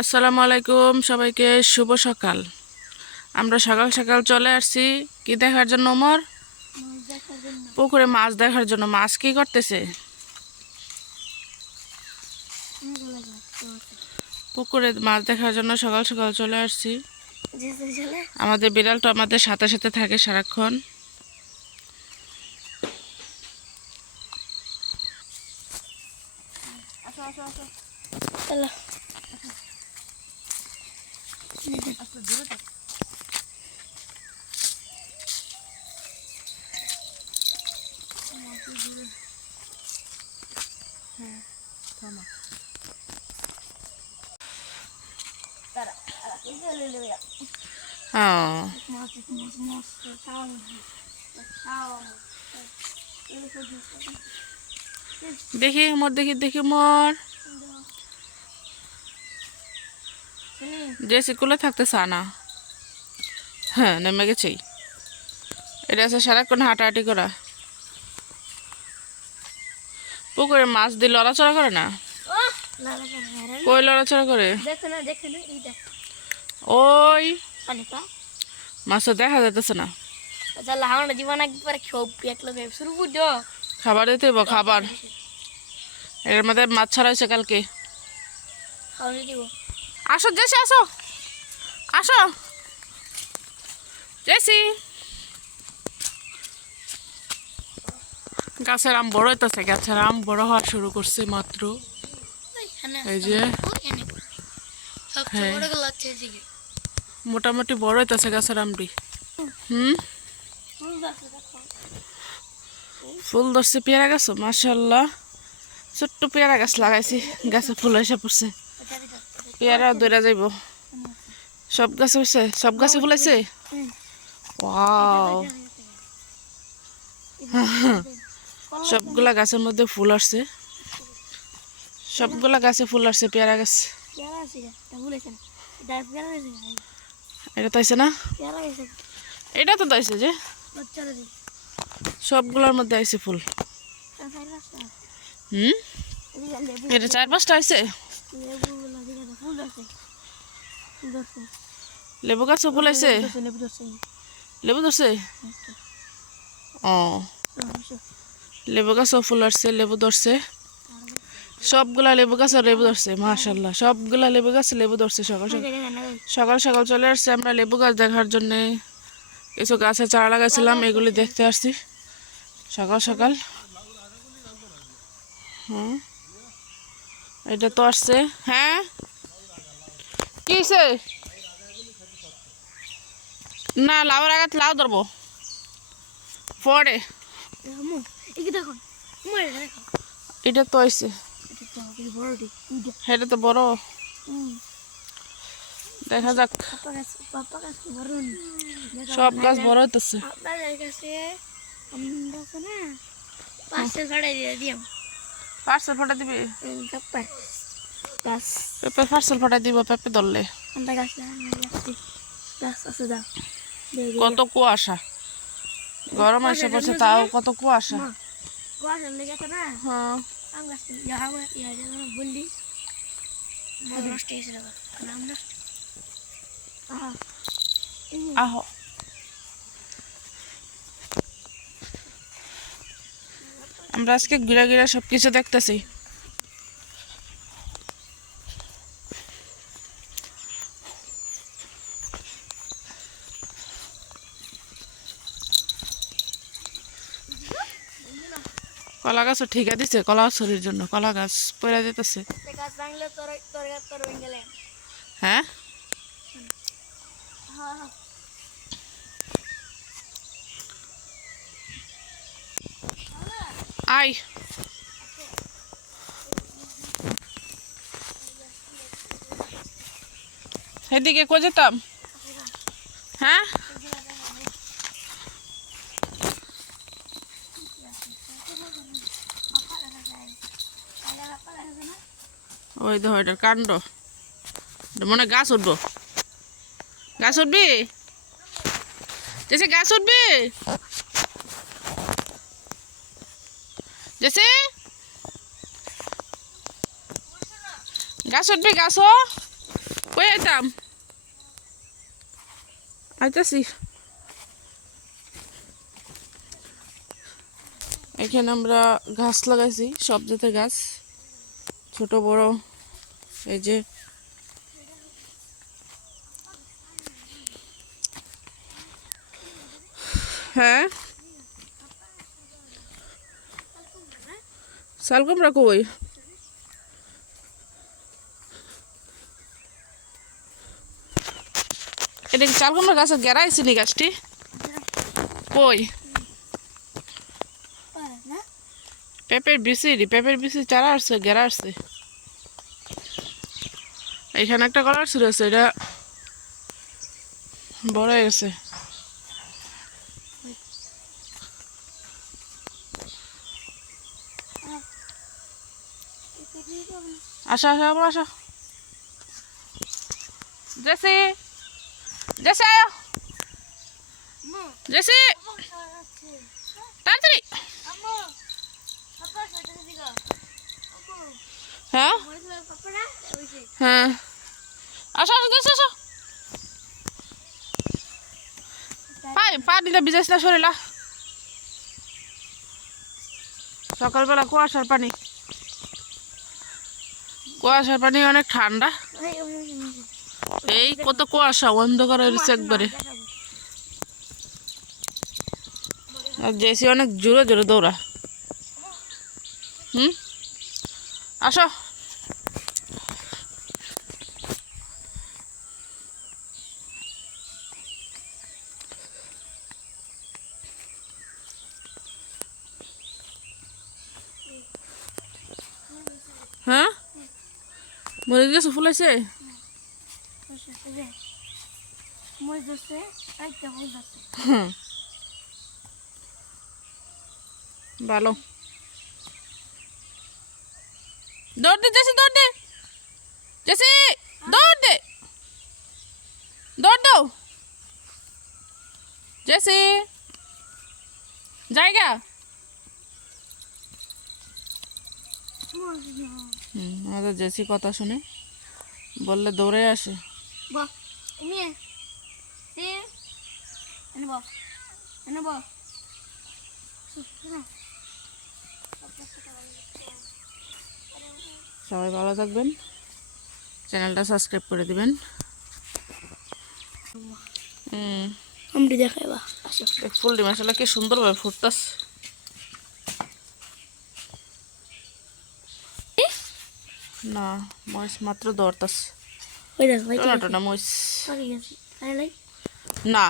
আসসালামু আলাইকুম সবাইকে শুভ সকাল। আমরা সকাল সকাল চলে আসছি কি দেখার জন্য ওমর? পুকুরে মাছ দেখার জন্য। মাছ কি করতেছে? পুকুরে মাছ দেখার জন্য সকাল সকাল চলে আসছি। আমাদের বিড়ালটা আমাদের সাথে সাথে থাকে সারাক্ষণ। দেখি মোর, দেখি দেখি মোর যে সিকুলে থাকতে চা না। হ্যাঁ, নেমে গেছেই। এটা আছে সারাক্ষণ হাঁটাহাঁটি করা। পুকুরে মাছ দিয়ে লড়াচড়া করে না? কই লড়াচড়া করে? ওই মাছ তো দেখা যাইতেছে না। খাবার দিতে হইব, খাবার। এর মধ্যে মাছ ছাড়াইছে কালকে। আসো জেসি, আসো আসো জেসি। গাছের আম বড় হইতেছে, গাছের আম বড় হওয়া শুরু করছে মাত্র। এই যে হ্যাঁ, মোটামুটি বড় হইতেছে গাছের আমটি। ফুল ধরছে পেয়ারা গাছ, মাশাআল্লাহ। ছোট্ট পেয়ারা গাছ লাগাইছি, গাছে ফুল এসে পড়ছে। পেয়ারা দৌড়া যাইব। সব গাছে হয়েছে, সব গাছে ফুলাইছে। ওয়াও, সবগুলা গাছের মধ্যে ফুল আসছে। সবগুলা গাছে ফুল আসছে। পেয়ারা গাছ এটা তো আইছে না, এটা তো আইছে যে সবগুলোর মধ্যে আইছে ফুল। এটা 4-5টা আইছে। লেবু গাছও ফুল আইছে। লেবু ধরছে। ও, লেবু গাছও ফুল আসছে, লেবু ধরছে। সবগুলা লেবু গাছে লেবু ধরছে, মাশাআল্লাহ। সবগুলা লেবু গাছে লেবু ধরছে। সকাল সকাল সকাল চলে আসছে আমরা লেবু গাছ দেখার জন্য। কিছু গাছে চারা লাগাইছিলাম, এগুলি দেখতে আসছি সকাল সকাল। এটা তো আসছে। হ্যাঁ, কি হয়েছে? না, লাউর আগাত লাউ ধরবো পরে। এটা তো আইছে, এটা তো বড়। দেখা যাক, সব গাছ বড় হইতেছে। পার্সেল ফাটা দিবি? পেঁপে পার্সেল ফাটা দিব পেঁপে ধরলে। কত কুয়াশা, গরম এসে পড়ছে তাও কত কুয়াশা। হ্যাঁ, আহো। আমরা আজকে ঘুরা ঘুরা সবকিছু দেখতেছি। কলা গাছও ঠিকা দিছে কলা ছড়ির জন্য। কলা গাছ পড়া যেতেছে। হ্যাঁ, আই এদিকে কই যেতাম? হ্যাঁ, ওই দেখো এটার কাণ্ড। মনে গাছ উঠবো। গাছ উঠবি? জেসে গাছ উঠবি? জেসে গাছ উঠবি গাছ কই আইতাম আইতাছি এখানে আমরা গাছ লাগাইছি সব জাতের গাছ ছোট বড় এই যে হ্যাঁ শালকুমড়া কই এটা কি শালকুমড়া গাছের গেরাইছি নি গাছটি কই পেঁপের বিচি চারা আসছে গেরা আসছে এইখানে একটা কলার ছিল এটা বড় হয়ে গেছে আসো আসো আবার আসো জেসি জেসি আয় জেসি তাড়াতাড়ি হ্যাঁ হ্যাঁ আসো আসো জেসি আসো পানিটা ভিজাইস না শরীরা সকালবেলা কুয়াশার পানি অনেক ঠান্ডা এই কত কুয়াশা অন্ধকার হয়েছে একবারে আর জেসি অনেক জোরে জোরে দৌড়া আসো হ্যাঁ মরিচ গাছ ফুলাইছে ভালো দৌড় দে জেসি দৌড় দে জেসি দৌড় দে দৌড় দাও জেসি জায়গা আমাদের জেসি কথা শুনে বললে দৌড়ে আসে সবাই ভালো থাকবেন চ্যানেলটা সাবস্ক্রাইব করে দিবেন ফুলটি মাসাল্লাহ কি সুন্দরভাবে ফুটতাস না মরিচ মাত্র দরতাস না